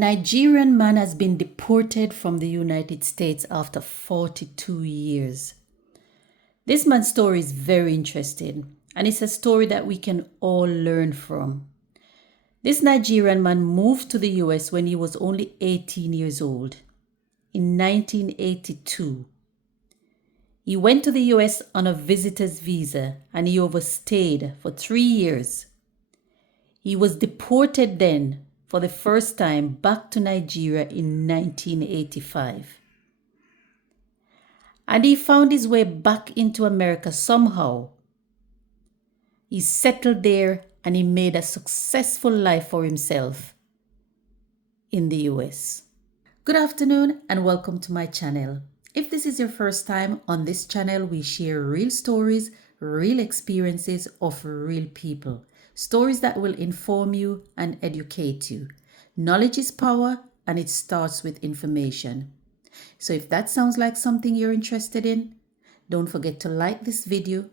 Nigerian man has been deported from the United States after 42 years. This man's story is very interesting, and it's a story that we can all learn from. This Nigerian man moved to the US when he was only 18 years old, in 1982. He went to the US on a visitor's visa and he overstayed for 3 years. He was deported then for the first time back to Nigeria in 1985. And he found his way back into America somehow. He settled there and he made a successful life for himself in the US. Good afternoon and welcome to my channel. If this is your first time on this channel, we share real stories, real experiences of real people. Stories that will inform you and educate you. Knowledge is power and it starts with information. So if that sounds like something you're interested in, don't forget to like this video,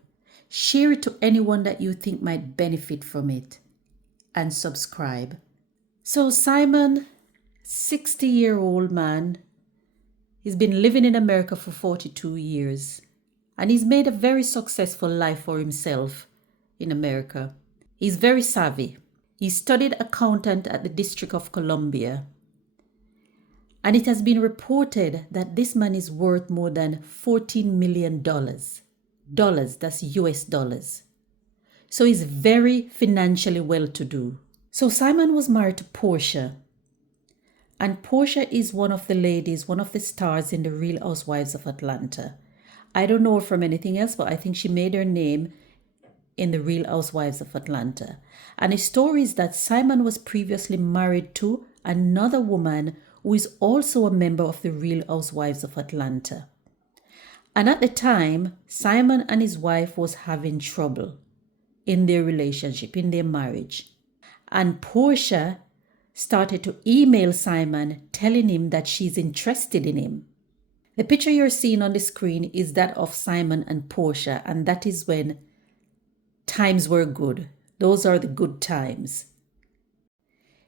share it to anyone that you think might benefit from it, and subscribe. So Simon, 60-year-old man, he's been living in America for 42 years and he's made a very successful life for himself in America. He's very savvy. He studied accountant at the District of Columbia. And it has been reported that this man is worth more than $14 million. That's US dollars. So he's very financially well-to-do. So Simon was married to Porsha. And Porsha is one of the ladies, one of the stars in the Real Housewives of Atlanta. I don't know her from anything else, but I think she made her name in the Real Housewives of Atlanta. And the story is that Simon was previously married to another woman who is also a member of the Real Housewives of Atlanta. And at the time, Simon and his wife was having trouble in their relationship, in their marriage. And Porsha started to email Simon telling him that she's interested in him. The picture you're seeing on the screen is that of Simon and Porsha, and that is when times were good. Those are the good times.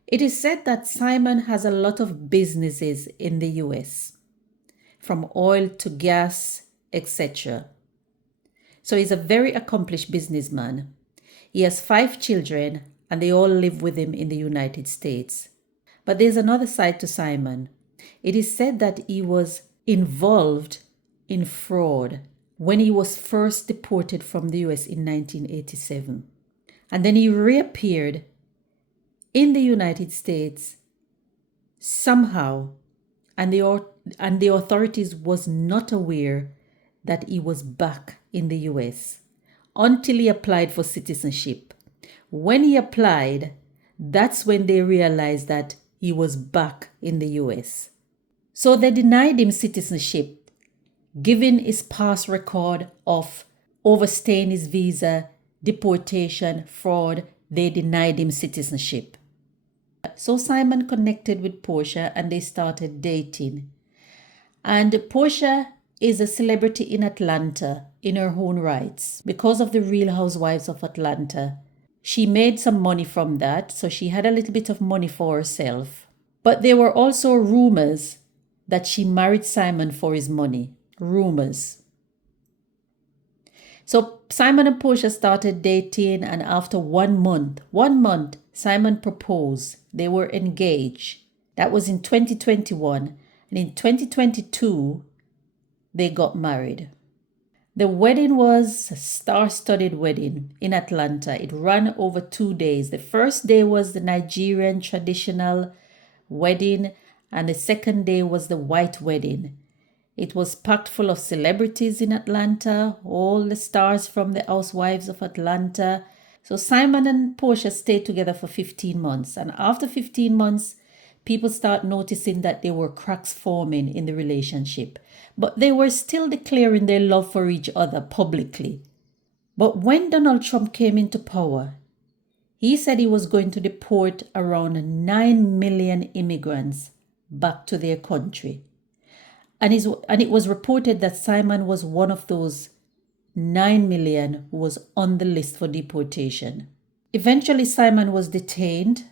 It is said that Simon has a lot of businesses in the US, from oil to gas, etc. So he's a very accomplished businessman. He has 5 children and they all live with him in the United States. But there's another side to Simon. It is said that he was involved in fraud when he was first deported from the US in 1987. And then he reappeared in the United States somehow, and the authorities was not aware that he was back in the US until he applied for citizenship. When he applied, that's when they realized that he was back in the US. So they denied him citizenship, given his past record of overstaying his visa, deportation, fraud. They denied him citizenship. So Simon connected with Porsha and they started dating. And Porsha is a celebrity in Atlanta in her own rights. Because of the Real Housewives of Atlanta, she made some money from that. So she had a little bit of money for herself. But there were also rumors that she married Simon for his money. Rumors. So Simon and Porsha started dating, and after 1 month, Simon proposed. They were engaged. That was in 2021. And in 2022, they got married. The wedding was a star-studded wedding in Atlanta. It ran over 2 days. The first day was the Nigerian traditional wedding, and the second day was the white wedding. It was packed full of celebrities in Atlanta, all the stars from the Housewives of Atlanta. So Simon and Porsha stayed together for 15 months. And after 15 months, people start noticing that there were cracks forming in the relationship. But they were still declaring their love for each other publicly. But when Donald Trump came into power, he said he was going to deport around 9 million immigrants back to their country. And it was reported that Simon was one of those 9 million who was on the list for deportation. Eventually, Simon was detained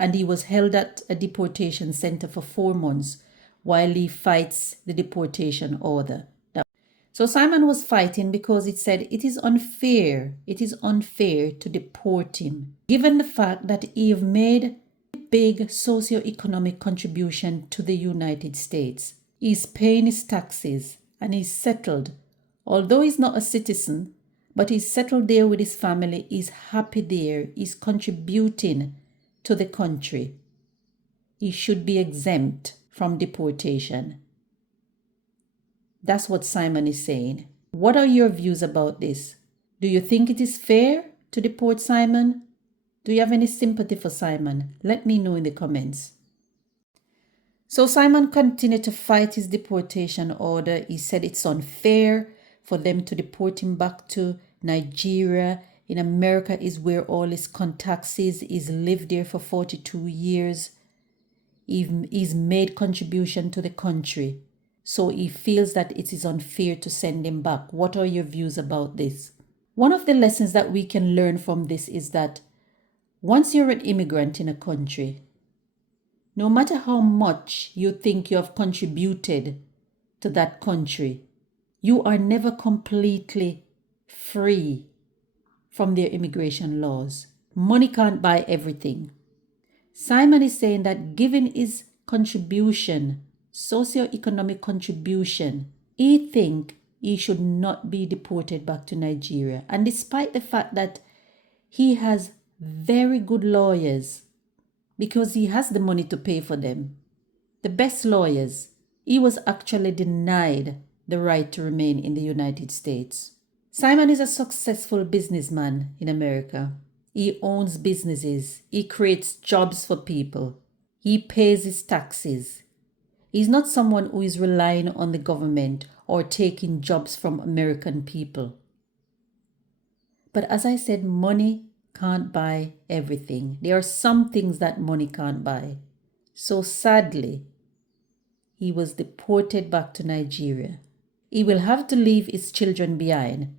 and he was held at a deportation center for 4 months while he fights the deportation order. So Simon was fighting because it said it is unfair to deport him, given the fact that he have made a big socio-economic contribution to the United States. He's paying his taxes and he's settled. Although he's not a citizen, but he's settled there with his family, he's happy there, he's contributing to the country. He should be exempt from deportation. That's what Simon is saying. What are your views about this? Do you think it is fair to deport Simon? Do you have any sympathy for Simon? Let me know in the comments. So Simon continued to fight his deportation order. He said it's unfair for them to deport him back to Nigeria. In America is where all his contacts is. He's lived there for 42 years. He's made contribution to the country. So he feels that it is unfair to send him back. What are your views about this? One of the lessons that we can learn from this is that once you're an immigrant in a country, no matter how much you think you have contributed to that country, you are never completely free from their immigration laws. Money can't buy everything. Simon is saying that given his contribution, socio-economic contribution, he thinks he should not be deported back to Nigeria. And despite the fact that he has very good lawyers, because he has the money to pay for them, the best lawyers, he was actually denied the right to remain in the United States. Simon is a successful businessman in America. He owns businesses. He creates jobs for people. He pays his taxes. He's not someone who is relying on the government or taking jobs from American people. But as I said, money can't buy everything. There are some things that money can't buy. So sadly, he was deported back to Nigeria. He will have to leave his children behind.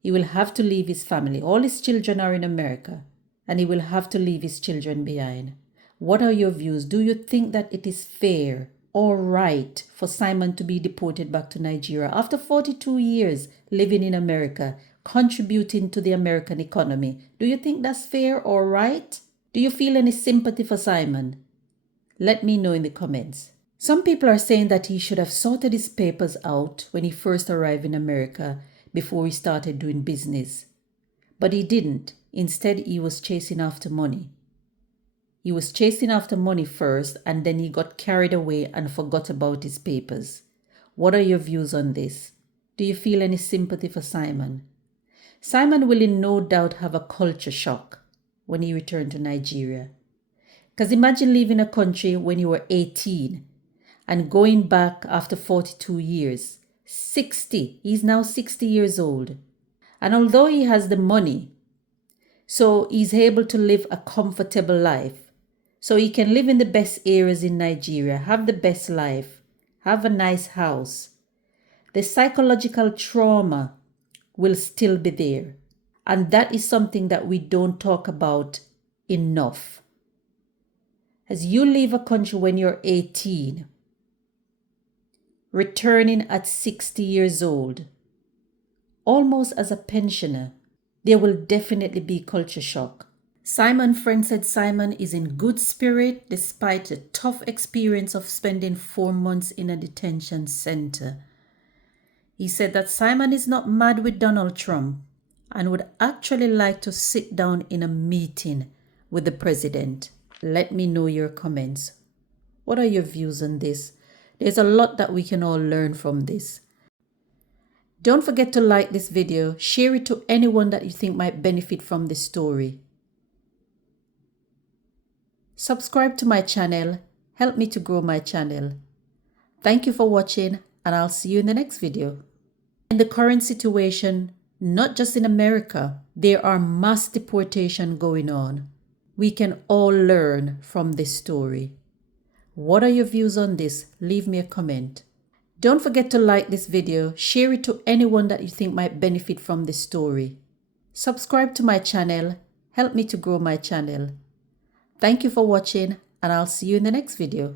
He will have to leave his family. All his children are in America, and he will have to leave his children behind. What are your views? Do you think that it is fair or right for Simon to be deported back to Nigeria after 42 years living in America, contributing to the American economy? Do you think that's fair or right? Do you feel any sympathy for Simon? Let me know in the comments. Some people are saying that he should have sorted his papers out when he first arrived in America before he started doing business. But he didn't. Instead, he was chasing after money. He was chasing after money first, and then he got carried away and forgot about his papers. What are your views on this? Do you feel any sympathy for Simon? Simon will in no doubt have a culture shock when he returned to Nigeria. Because imagine leaving a country when you were 18 and going back after 42 years. 60. He's now 60 years old. And although he has the money, so he's able to live a comfortable life. So he can live in the best areas in Nigeria, have the best life, have a nice house. The psychological trauma will still be there. And that is something that we don't talk about enough. As you leave a country when you're 18, returning at 60 years old, almost as a pensioner, there will definitely be culture shock. Simon's friend said Simon is in good spirit despite the tough experience of spending 4 months in a detention center. He said that Simon is not mad with Donald Trump and would actually like to sit down in a meeting with the president. Let me know your comments. What are your views on this? There's a lot that we can all learn from this. Don't forget to like this video, share it to anyone that you think might benefit from this story. Subscribe to my channel, help me to grow my channel. Thank you for watching, and I'll see you in the next video. In the current situation, not just in America, there are mass deportation going on. We can all learn from this story. What are your views on this? Leave me a comment. Don't forget to like this video, share it to anyone that you think might benefit from this story. Subscribe to my channel, help me to grow my channel. Thank you for watching, and I'll see you in the next video.